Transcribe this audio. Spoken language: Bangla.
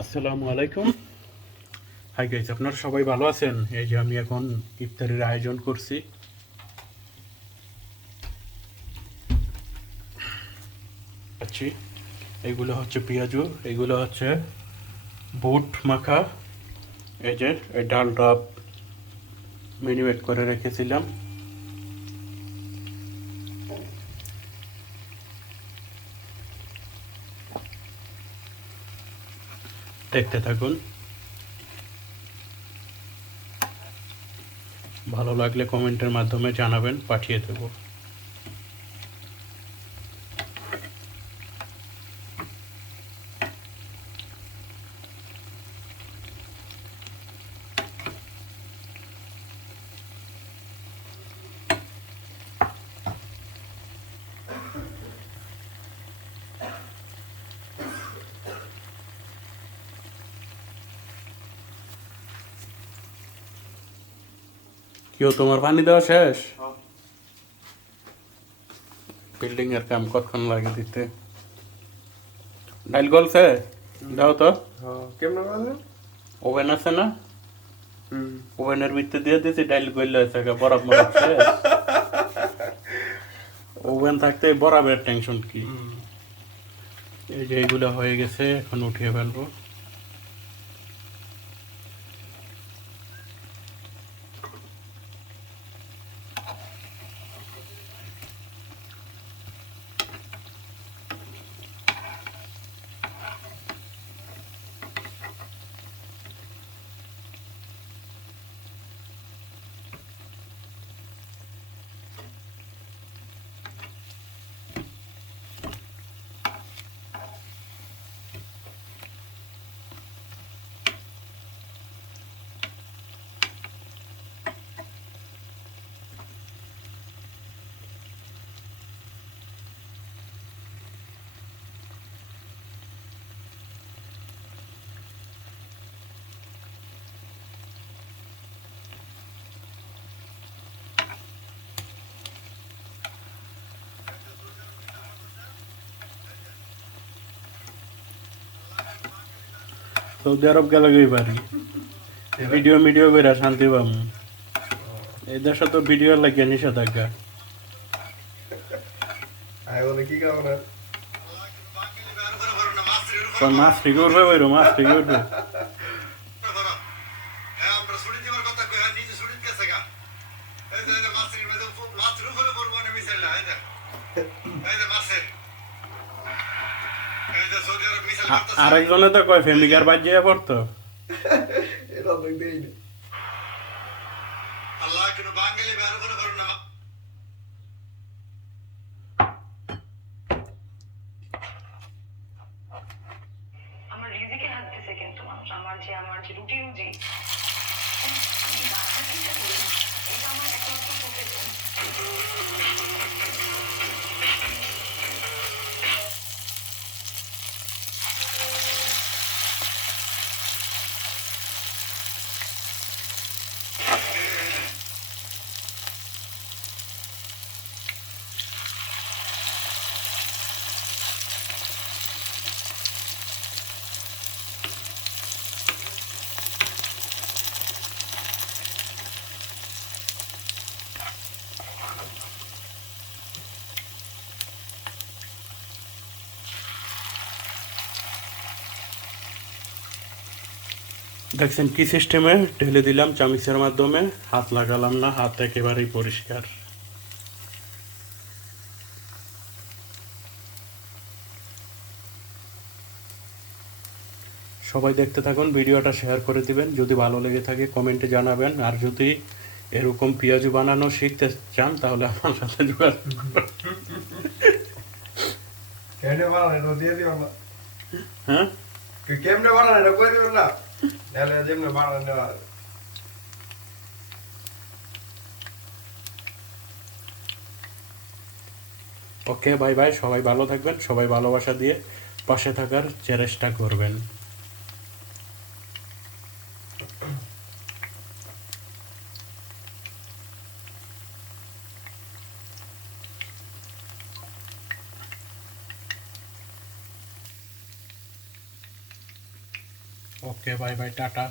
আসসালামু আলাইকুম। হাই গাইস, আপনারা সবাই ভালো আছেন? এই যে আমি এখন ইফতারের আয়োজন করছি। আচ্ছা, এগুলো হচ্ছে পেঁয়াজু, এগুলো হচ্ছে বুট মাখা। এই যে এই ডালটা ম্যারিনেট করে রেখেছিলাম। দেখতে থাকুন, ভালো লাগলে কমেন্টের মাধ্যমে জানাবেন, পাঠিয়ে দেবো। কেউ তোমার পানি দেওয়া শেষ? বিল্ডিং এর কাম কতক্ষণ লাগে দিতে? ডাইল গলছে? দাও তো। কেমন বলে? ওভেন আছে না? ওভেনের ভিতরে দিয়ে দিয়েছি, ডাইল গলে আছে, বরফ মরফ শেষ। ওভেন থাকতে বরাবর টেনশন কি। এই যে এইগুলো হয়ে গেছে, এখন উঠিয়ে ফেলবো। সৌদি আরব গেলে পারি ভিডিও ভিডিও করে শান্তি পাম। এই দেশে তো ভিডিও লাগিয়ে নিষেধাজ্ঞা। কি কারণে? মাছ ঠিক উঠবে, বইরো মাছ ঠিক উঠবে। আরেকজনে তো কয় ফেমিকার বাজিয়ে পড়তো। এটা তো দেই না। আমার রিজিকে হাত দিছে কিন্তু মানুষ, আমার যে রুটি রুজি আমি বাধা চিন্তা করি, এটা আমার একমাত্র চোখের জন্য। দেখছেন কি সিস্টেমে ঢেলে দিলাম চামিচের মাধ্যমে, হাত লাগালাম না, হাত একেবারেই পরিষ্কার। সবাই দেখতে থাকুন, ভিডিওটা শেয়ার করে দিবেন, যদি ভালো লেগে থাকে কমেন্টে জানাবেন। আর যদি এরকম পেঁয়াজু বানানো শিখতে চান তাহলে আমার সাথে যোগাযোগ করুন। কেমনে বানান এটা দিয়ে দিও না? হ্যাঁ, তুই কেমনে বানান এটা কই দিও না? তাহলে যেমনে বানান না। ওকে, বাই বাই। সবাই ভালো থাকবেন, সবাই ভালোবাসা দিয়ে পাশে থাকার চেষ্টা করবেন। ওকে, বাই বাই, টাটা।